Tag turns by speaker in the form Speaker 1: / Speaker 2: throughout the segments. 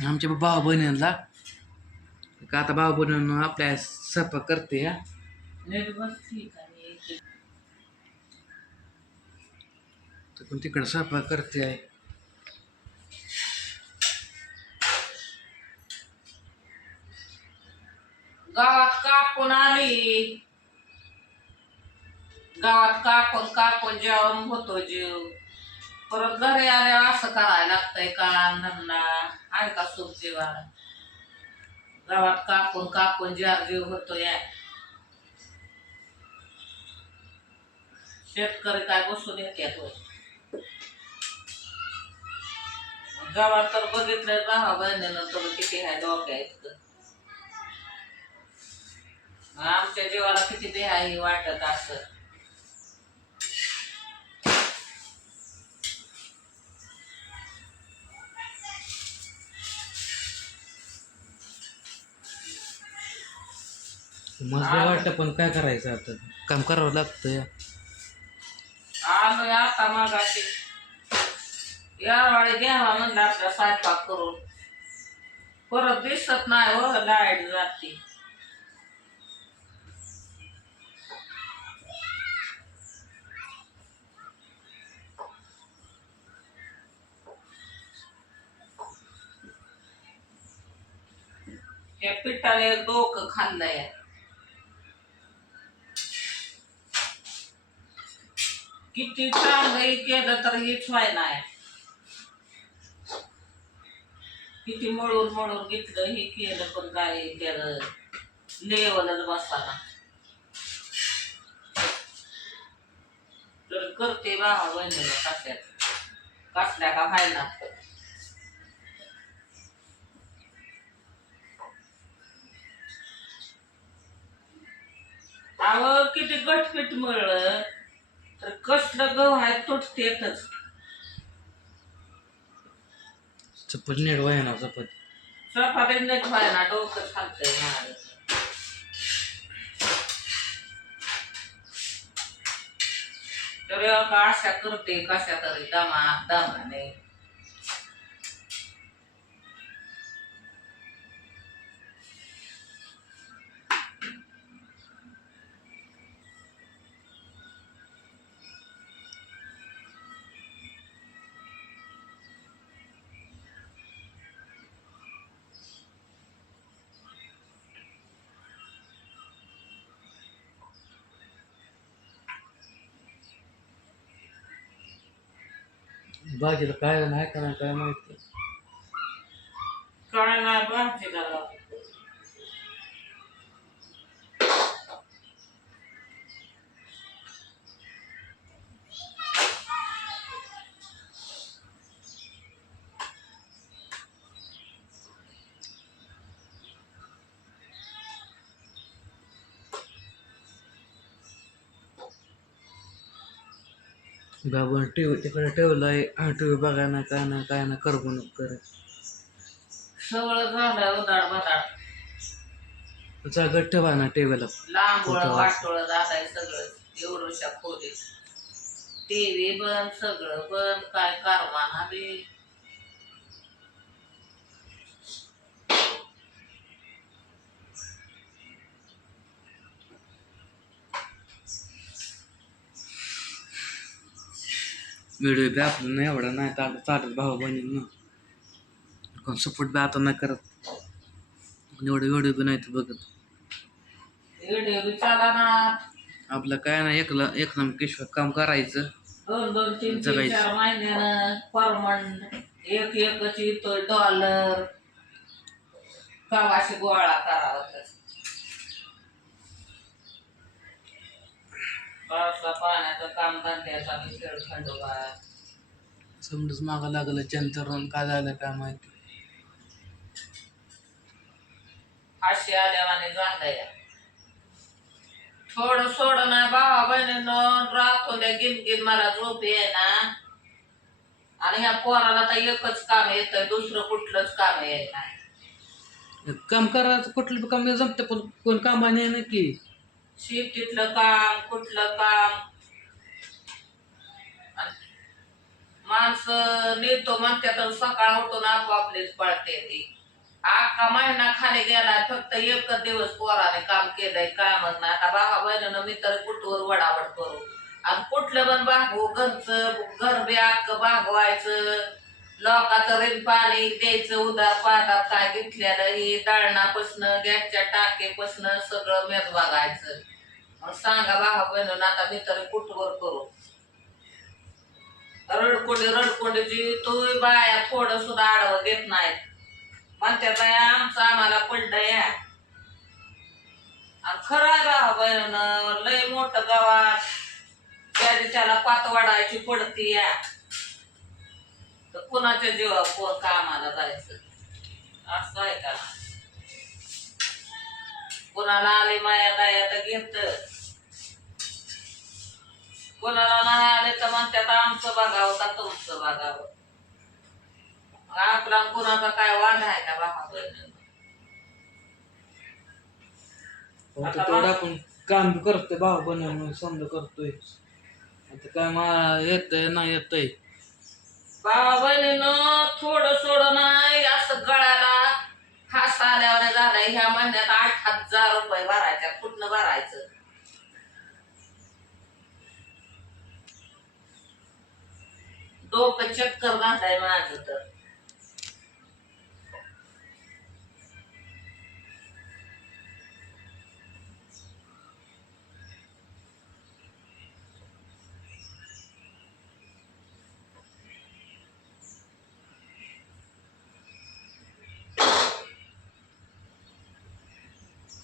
Speaker 1: आमच्या भाऊ बहिणींना का आता भाऊ बहिणीनं आपल्या स्वयंपाक करते हा. पण तिकडे स्वयंपाक करते. आहे
Speaker 2: गावात कापून आली. गावात कापून कापून जेवण होतो जीव. परत घरी आले असं करायला लागतंय का धरणा आहे का सुख जीवाला गावात कापून कापून जार जीव होतो या शेतकरी काय बसून येतात गावात तर बघितलंय भावा बहिणीनं तर किती आहे डोक्या इतकं. आमच्या जीवाला किती देहाही वाटत असं.
Speaker 1: मस्त वाटतं पण काय करायचं आता? काम करावं लागतं
Speaker 2: आता मागाशी यावाळी घ्यावा म्हणलं आपला स्वयंपाक करून. परत दिसत नाही हो लाइट जाते. या पिठाने डोकं खाल्लंय. किती चांगलंही केलं तर हेच व्हाय नाही किती मळून मळून घेतलं हे केलं पण काय केलं. लेवलच बसताना तर करते भावा बहिणीला कशात. कसल्या का व्हायला. अहो किती गटपीट मळलं. तर कसलं गहू आहे तुटतेच
Speaker 1: चप्पल नीट वाय ना चप्पल.
Speaker 2: चपाती नीट व्हायला डोकं चालतंय माझं. तर आशा करते कशा तरी दमा दमाने?
Speaker 1: बाजीला काय नाही काय नाही काय माहिती.
Speaker 2: काय नाही भाजी
Speaker 1: बाबा टी व्ही तिकडे ठेवलाय. टी व्ही बघाय ना काय ना काय ना करमणूक करे.
Speaker 2: सगळं झालं उदाड बदाड
Speaker 1: जागा ठेवा ना टीव्हीला
Speaker 2: लांबोळ
Speaker 1: कुठं
Speaker 2: वाटोळ जाताय सगळं. एवढ्याशा खोलीत टीव्ही बंद सगळं बंद काय कारवाना बी.
Speaker 1: व्हिडिओ बी आपलं नाही एवढा नाही तर आता चालत भाऊ बहिणींना. कोण सपोर्ट बी आता नाही करत. एवढे व्हिडिओ बी नाही तर बघत.
Speaker 2: व्हिडिओ बी चाला ना
Speaker 1: आपलं काय नाही एकला एक नंबर किशोर काम करायचं.
Speaker 2: दोन दोन तीन तीन
Speaker 1: जगायचं.
Speaker 2: चार महिन्यानं परमंड एक एकच येतोय डॉलर कावाशी गोळा करावा तर. पावसा पाण्याचं काम खंडोबा
Speaker 1: समजच मागं लागलं जंतरून काय झालं काय माहिती?
Speaker 2: आल्यावाने झालंय थोडं सोड ना भावा बहिणीनं राहतो द्या गिन गिन मला झोप आहे ना आणि ह्या पोराला तर एकच काम येतं दुसरं कुठलंच काम येत नाही
Speaker 1: काम करायचं कुठलं बी काम जमतं पण कोण कामाने की.
Speaker 2: शिफ्टीतलं काम कुठलं काम. माणसं नेतो मग त्यातून सकाळ उठून आपोआपलीच पळते ती. अख्खा महिना खाली गेला फक्त एकच दिवस पोराने काम केलंय कामच नाही. आता बाबा बहिणीनं मी तर कुठवर वडावड करू? आणि कुठलं पण भागवू घरचं घर बी अख्खं भागवायचं. लोकांचं रेन पाणी द्यायचं उदार पाण्यात काय घेतल्यानं ही दळणापासनं गॅसच्या टाकेपासनं सगळं मेद बघायचं सांगा भावा बहिण आता मी कुठं कुठवर करू? रडकोंडे रडकोंडेची तो बाया थोडं सुद्धा आडवं देत नाहीत. म्हणते बाया आमचं आम्हाला पडलं या. आणि खरं आहे लय मोठं गावात त्या दिवसाला पात वाढायची पडती या. तर कुणाच्या जीवा कोण कामाला जायचं? असं आहे का? कुणाला आले माया दाया तर घेत. कोणाला नाही आले तर म्हणतात आमचं बघावं का तुमचं बघावं? आपला कुणाचा काय वाद आहे का बाबा
Speaker 1: तेवढं आपण काम करतोय भाऊ बनवून समजा करतोय. आता काय मला येतंय नाही येतंय?
Speaker 2: बाबा बहिणीनं थोडं सोडं नाही असं गळ्याला खास आल्यावर झालाय ह्या महिन्यात आठ हजार रुपये भरायच्या कुठनं भरायचं. डोकं चक्कर घालाय माझं तर.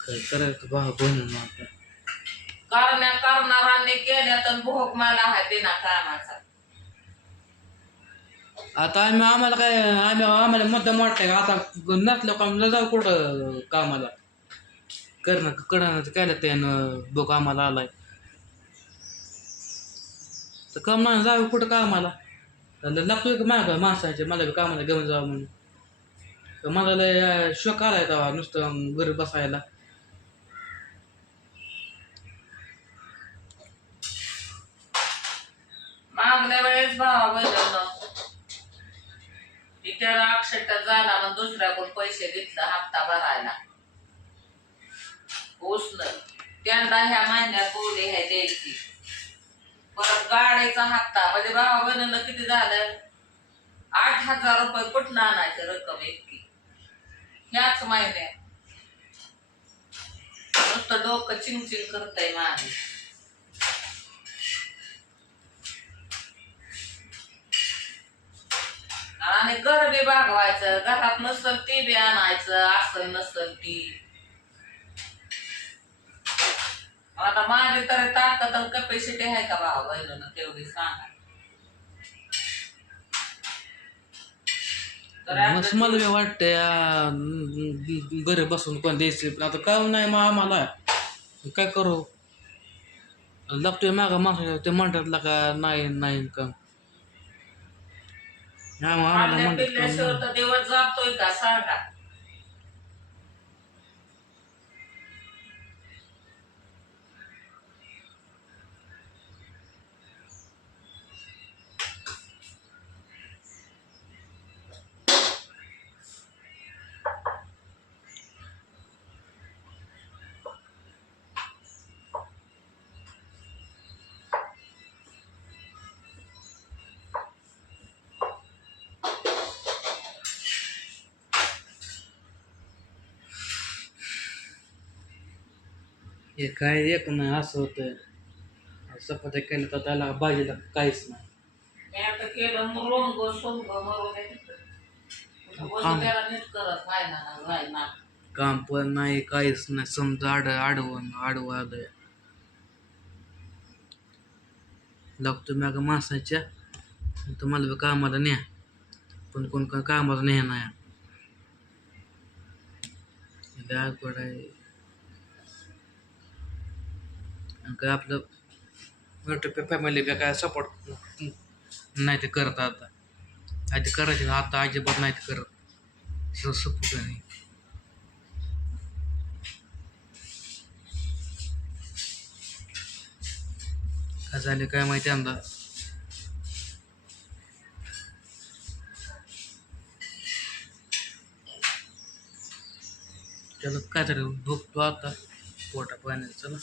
Speaker 1: भाऊ बनवून आता
Speaker 2: करण्या करणाऱ्यांनी केल्या तर भोग मला आहे बिना कामाचा
Speaker 1: आता आम्ही आम्हाला काय आम्ही आम्हाला मुद्दाम वाटतंय का? आता नसलं कामाला जाऊ कुठं कामाला? करणं कडनं काय त्यानं बघ आम्हाला आलाय. तर काम नाही जाऊ कुठं कामाला? लागतोय का माग माणसाचे? मला बी कामाला घेऊन जावं म्हणून. मला लय शोक आलाय तेव्हा नुसतं घरी बसायला.
Speaker 2: मागल्या वेळेस भावा बहिणीनं तिथे झाला मग दुसऱ्याकडून पैसे घेतला हप्ता भरायला. उसनं. त्यांना ह्या महिन्यात बोले ह्या द्यायची. परत गाडीचा हप्ता म्हणजे भावा बहिणीनं किती झालं? आठ हजार रुपये कुठनं आणायचं रक्कम इतकी? ह्याच महिन्यात. नुसतं डोकं चिंचिंग करतय माझी आणि घर बी भागवायचं घरात नसल ती बी आणायचं असं नसल ती. आता माझी तरी ताकद आणि कपॅसिटी आहे का भावा बहिणीनं तेवढी सांगा. तर
Speaker 1: मस्त मला बी वाटतं घरी बसून कोण द्यायचे पण आता काम नाही मग आम्हाला? काय करू? लागतोय माग माणसं ते म्हणतात का नाही नाही का
Speaker 2: खाल्ल्या पिल्ल्याशिवाय. तर दिवस जातोय का सांगा
Speaker 1: हे काय एक नाही असं होतं. चपात्या केलं तर त्याला भाजीला काहीच नाही.
Speaker 2: मी आता केलं मुरुंग सुंग मरून
Speaker 1: काम.
Speaker 2: त्याला नीट करत व्हायना ना व्हायना
Speaker 1: काम पण नाही काहीच नाही. समजा आड आडवून आडवं आलंय. लागतो मग माणसाच्या तुम्हाला बी कामाला न्या. पण कोण का कामाला न्या नाही. लय अवघड आहे. काय आपलं युट्यूब फॅमिली बी काय सपोर्ट नाही ते करत आता. आय ते करायचे आता अजिबात नाही ते करत. सपोर्ट नाही काय झाले काय माहिती अंदाज त्याला काय तरी धूप आता पोटा पाण्याचा ना